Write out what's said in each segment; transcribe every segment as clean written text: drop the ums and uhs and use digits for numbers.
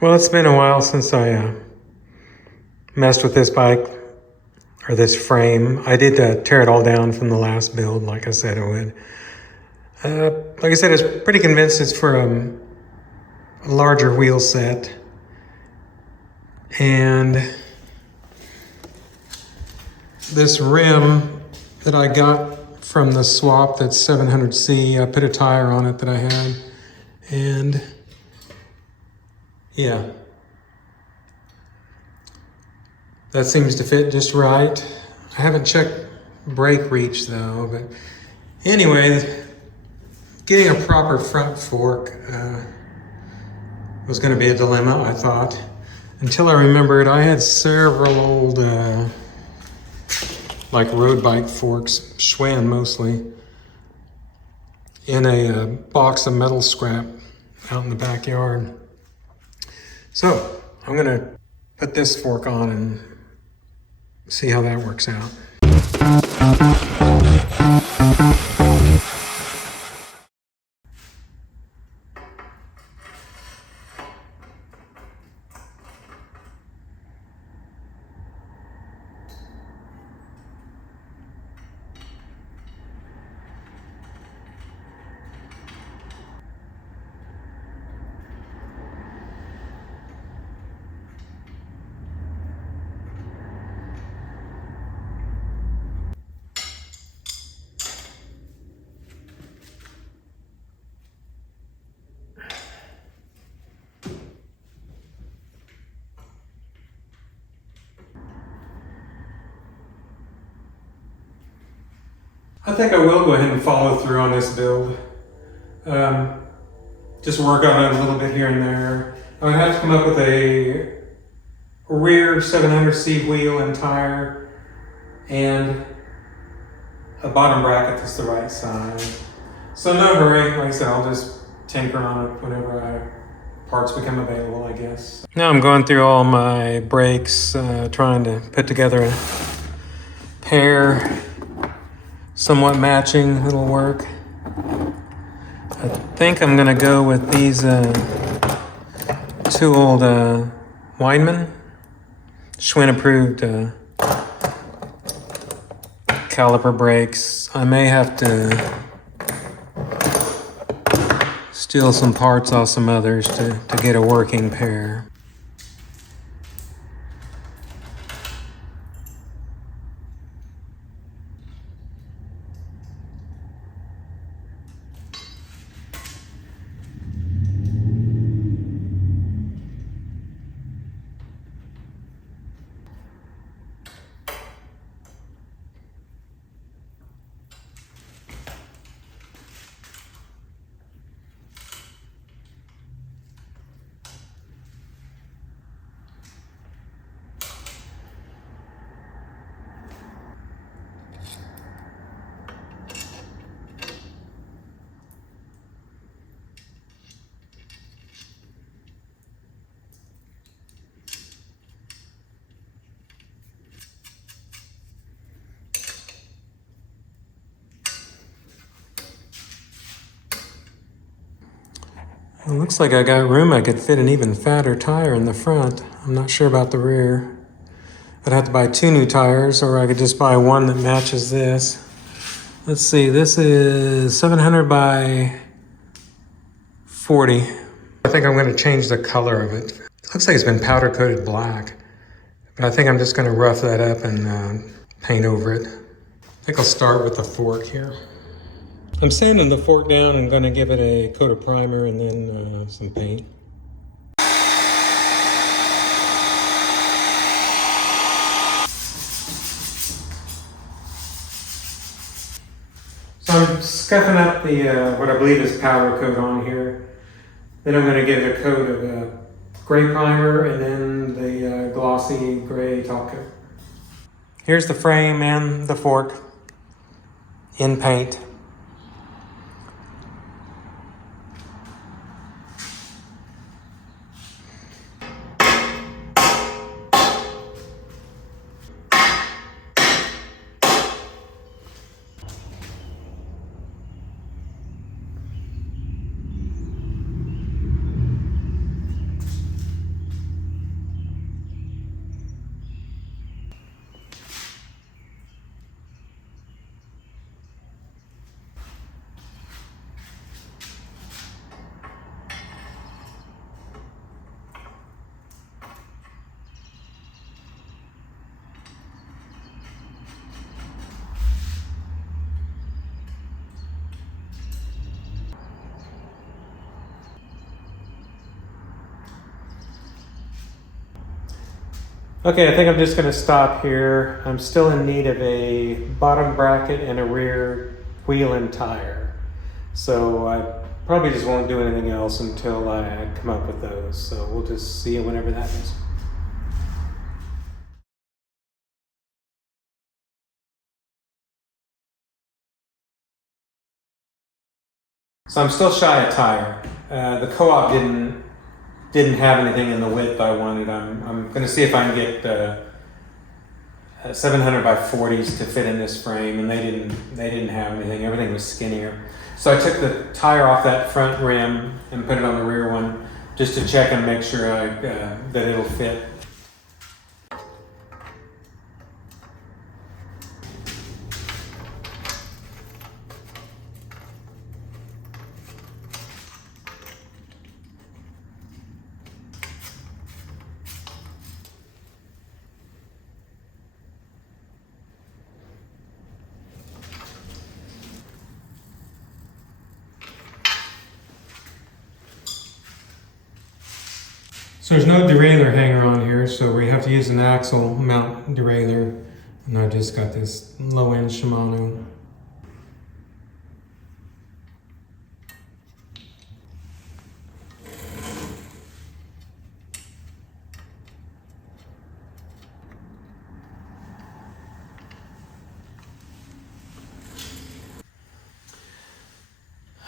Well, it's been a while since I messed with this bike or this frame. I did tear it all down from the last build, like I said I would. Like I said, I was pretty convinced it's for a larger wheel set. And this rim that I got from the swap that's 700C, I put a tire on it that I had. And yeah, that seems to fit just right. I haven't checked brake reach though, but anyway, getting a proper front fork was going to be a dilemma, I thought. Until I remembered I had several old like road bike forks, Schwinn mostly, in a box of metal scrap out in the backyard. So I'm gonna put this fork on and see how that works out. I think I will go ahead and follow through on this build. Just work on it a little bit here and there. I would have to come up with a rear 700C wheel and tire and a bottom bracket that's the right size. So no hurry, like I said, I'll just tinker on it whenever parts become available, I guess. Now I'm going through all my brakes, trying to put together a pair somewhat matching. It'll work. I think I'm gonna go with these two old Weinmann Schwinn approved caliper brakes. I may have to steal some parts off some others to get a working pair. It looks like I got room. I could fit an even fatter tire in the front. I'm not sure about the rear. I'd have to buy 2 new tires, or I could just buy one that matches this. Let's see, this is 700 by 40. I think I'm gonna change the color of it. It looks like it's been powder coated black, but I think I'm just gonna rough that up and paint over it. I think I'll start with the fork here. I'm sanding the fork down and going to give it a coat of primer and then some paint. So I'm scuffing up the what I believe is powder coat on here. Then I'm going to give it a coat of gray primer and then the glossy gray top coat. Here's the frame and the fork in paint. Okay, I think I'm just going to stop here. I'm still in need of a bottom bracket and a rear wheel and tire. So I probably just won't do anything else until I come up with those. So we'll just see you whenever that is. So I'm still shy of tire. The co-op didn't have anything in the width I wanted. I'm going to see if I can get 700 by 40s to fit in this frame, and they didn't have anything. Everything was skinnier. So I took the tire off that front rim and put it on the rear one just to check and make sure that it'll fit. So there's no derailleur hanger on here, so we have to use an axle mount derailleur. And I just got this low-end Shimano.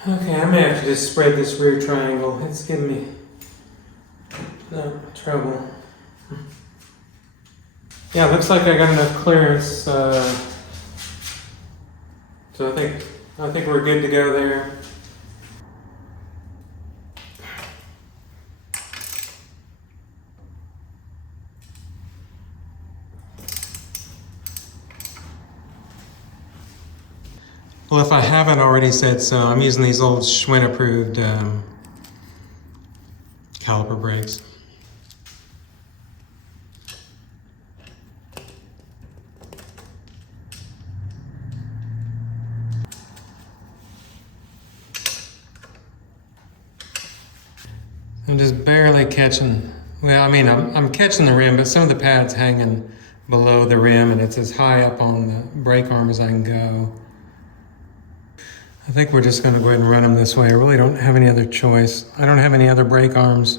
Okay, I may have to just spread this rear triangle. It's giving me trouble. Yeah, looks like I got enough clearance, so I think we're good to go there. Well, if I haven't already said so, I'm using these old Schwinn approved caliper brakes. I'm just barely catching, well, I mean, I'm catching the rim, but some of the pad's hanging below the rim, and it's as high up on the brake arm as I can go. I think we're just going to go ahead and run them this way. I really don't have any other choice. I don't have any other brake arms.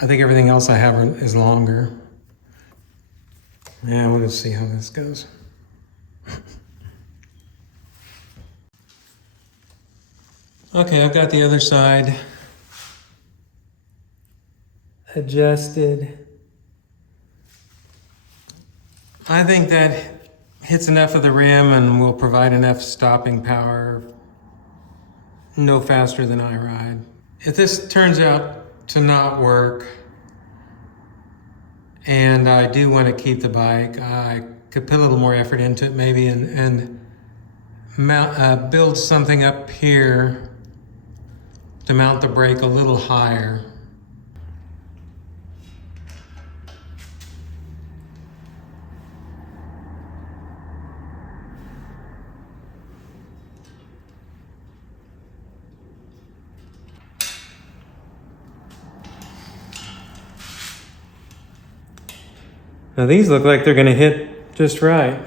I think everything else I have is longer. Yeah, we'll just see how this goes. Okay, I've got the other side adjusted. I think that hits enough of the rim and will provide enough stopping power no faster than I ride. If this turns out to not work and I do want to keep the bike, I could put a little more effort into it maybe and build something up here to mount the brake a little higher. Now these look like they're going to hit just right.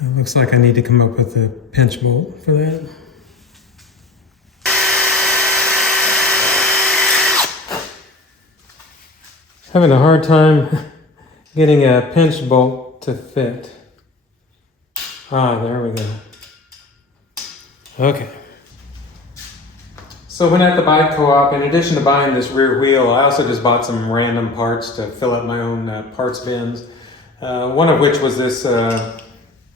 It looks like I need to come up with a pinch bolt for that. Having a hard time getting a pinch bolt to fit. Ah, there we go. Okay. So when at the bike co-op, in addition to buying this rear wheel, I also just bought some random parts to fill up my own parts bins. One of which was this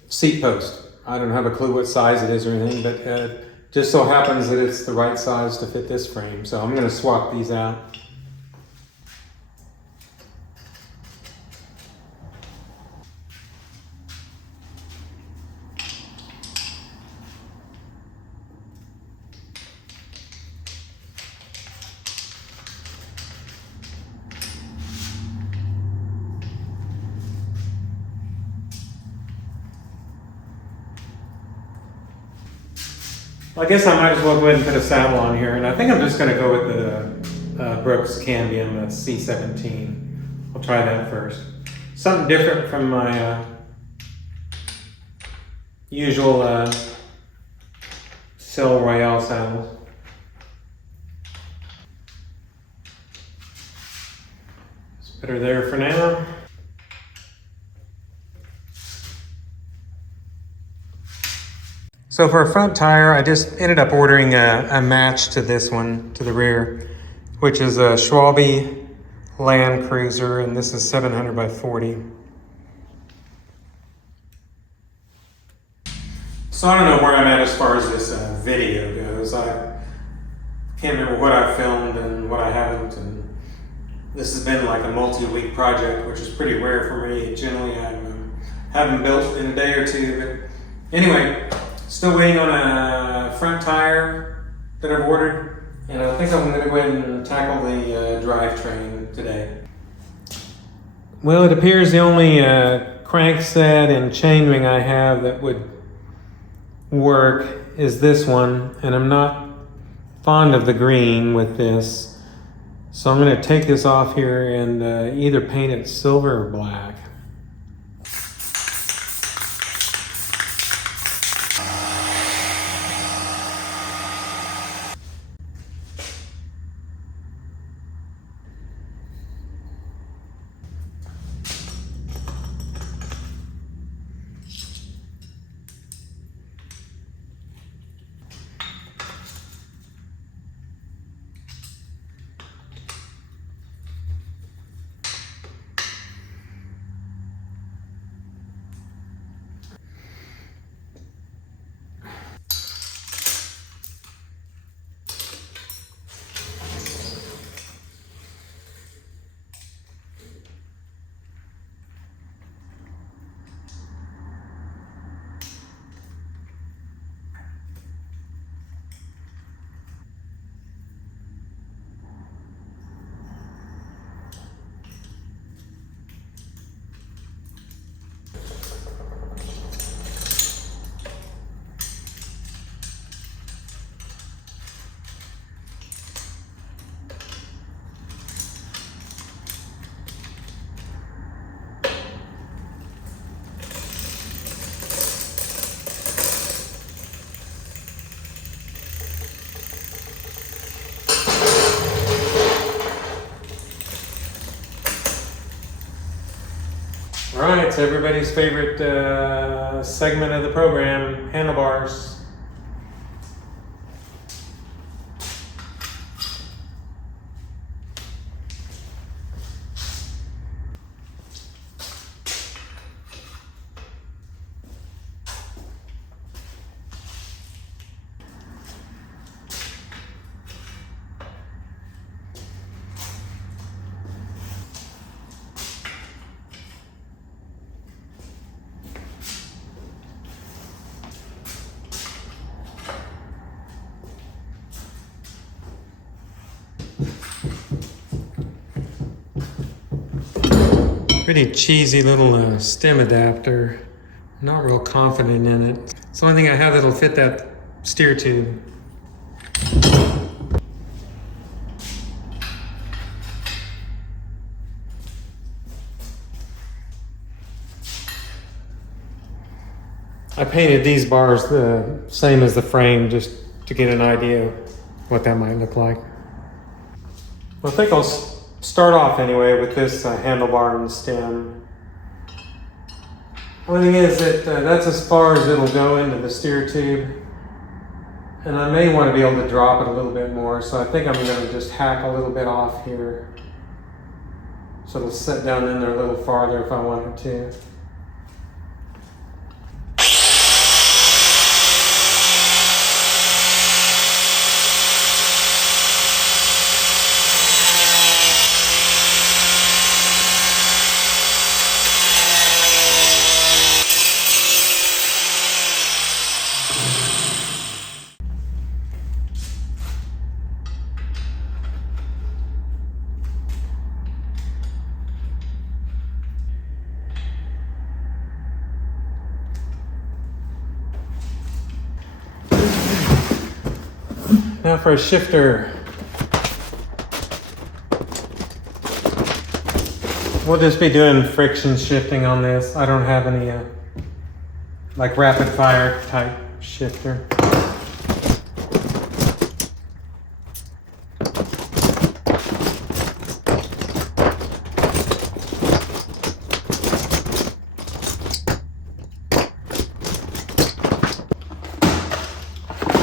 seat post. I don't have a clue what size it is or anything, but just so happens that it's the right size to fit this frame. So I'm going to swap these out. I guess I might as well go ahead and put a saddle on here, and I think I'm just going to go with the Brooks Cambium C17. I'll try that first. Something different from my usual Cell Royale saddles. Let's put her there for now. So for a front tire, I just ended up ordering a match to this one, to the rear, which is a Schwalbe Land Cruiser, and this is 700 by 40. So I don't know where I'm at as far as this video goes. I can't remember what I filmed and what I haven't, and this has been like a multi-week project, which is pretty rare for me. Generally I have them built in a day or two, but anyway, still waiting on a front tire that I've ordered, and I think I'm going to go ahead and tackle the drivetrain today. Well, it appears the only crankset and chainring I have that would work is this one, and I'm not fond of the green with this, so I'm going to take this off here and either paint it silver or black. Alright, it's everybody's favorite segment of the program, handlebars. Pretty cheesy little stem adapter. Not real confident in it. It's the only thing I have that'll fit that steer tube. I painted these bars the same as the frame just to get an idea of what that might look like. Well, I think I'll start off anyway with this handlebar and stem. One thing is that that's as far as it'll go into the steer tube, and I may want to be able to drop it a little bit more, so I think I'm going to just hack a little bit off here so it'll sit down in there a little farther if I want it to. Now for a shifter. We'll just be doing friction shifting on this. I don't have any like rapid fire type shifter.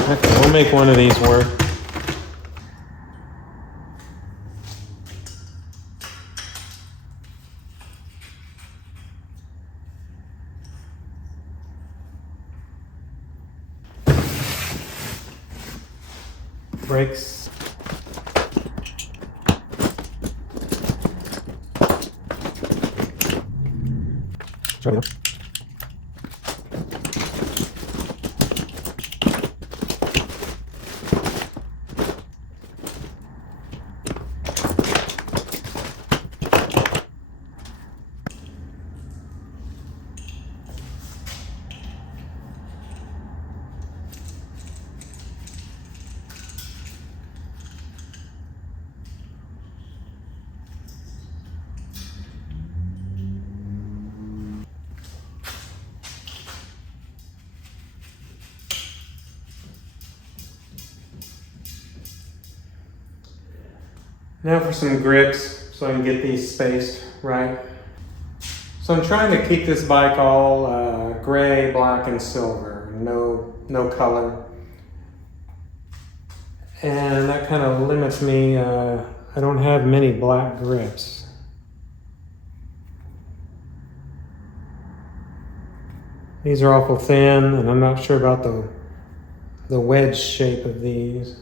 Okay, we'll make one of these work. Brakes. Sorry. Now for some grips so I can get these spaced right. So I'm trying to keep this bike all gray, black, and silver. No color. And that kind of limits me. I don't have many black grips. These are awful thin, and I'm not sure about the wedge shape of these.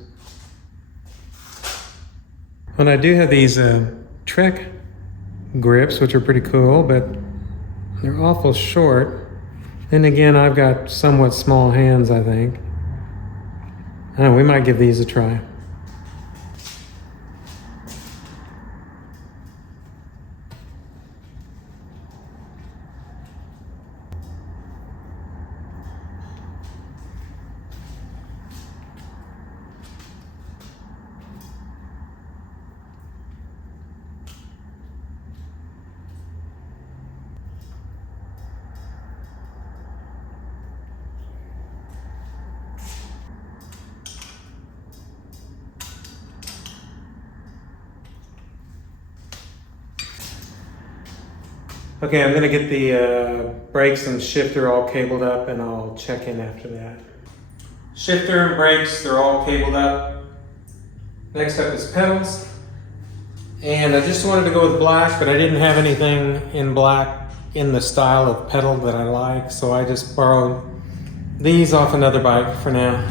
And I do have these Trek grips, which are pretty cool, but they're awful short. Then again, I've got somewhat small hands, I think. I don't know, we might give these a try. Okay, I'm gonna get the brakes and shifter all cabled up, and I'll check in after that. Shifter and brakes, they're all cabled up. Next up is pedals. And I just wanted to go with black, but I didn't have anything in black in the style of pedal that I like, so I just borrowed these off another bike for now.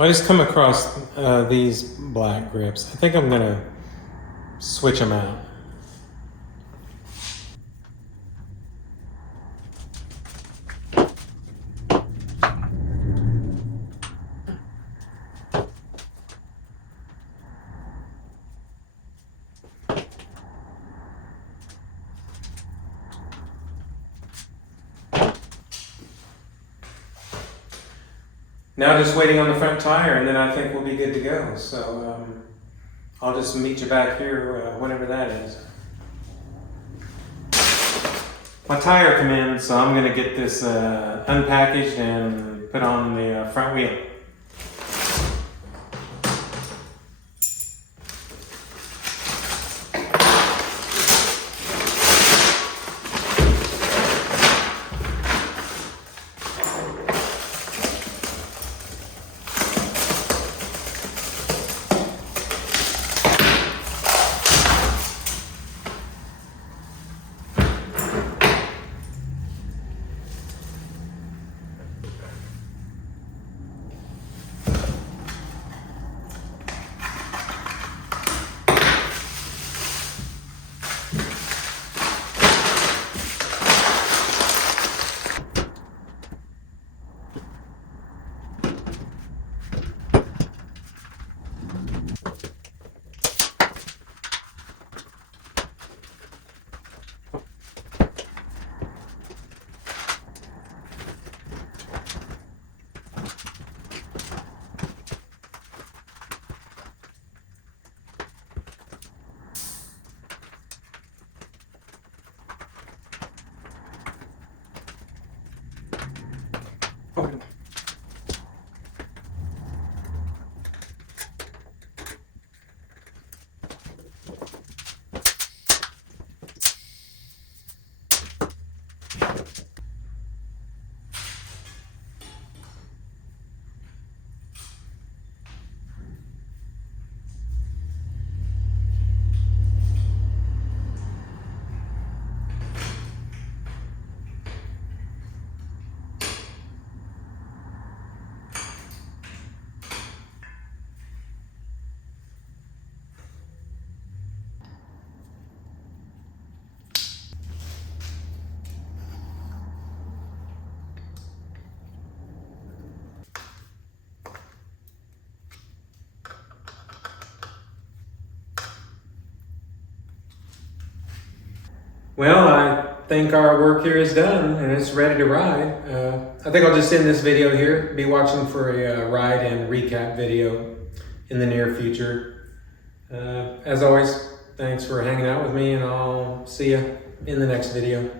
I just come across these black grips. I think I'm gonna switch them out. Now just waiting on the front tire, and then I think we'll be good to go. So I'll just meet you back here whenever that is. My tire come in, so I'm gonna get this unpackaged and put on the front wheel. Well, I think our work here is done and it's ready to ride. I think I'll just end this video here. Be watching for a ride and recap video in the near future. As always, thanks for hanging out with me, and I'll see you in the next video.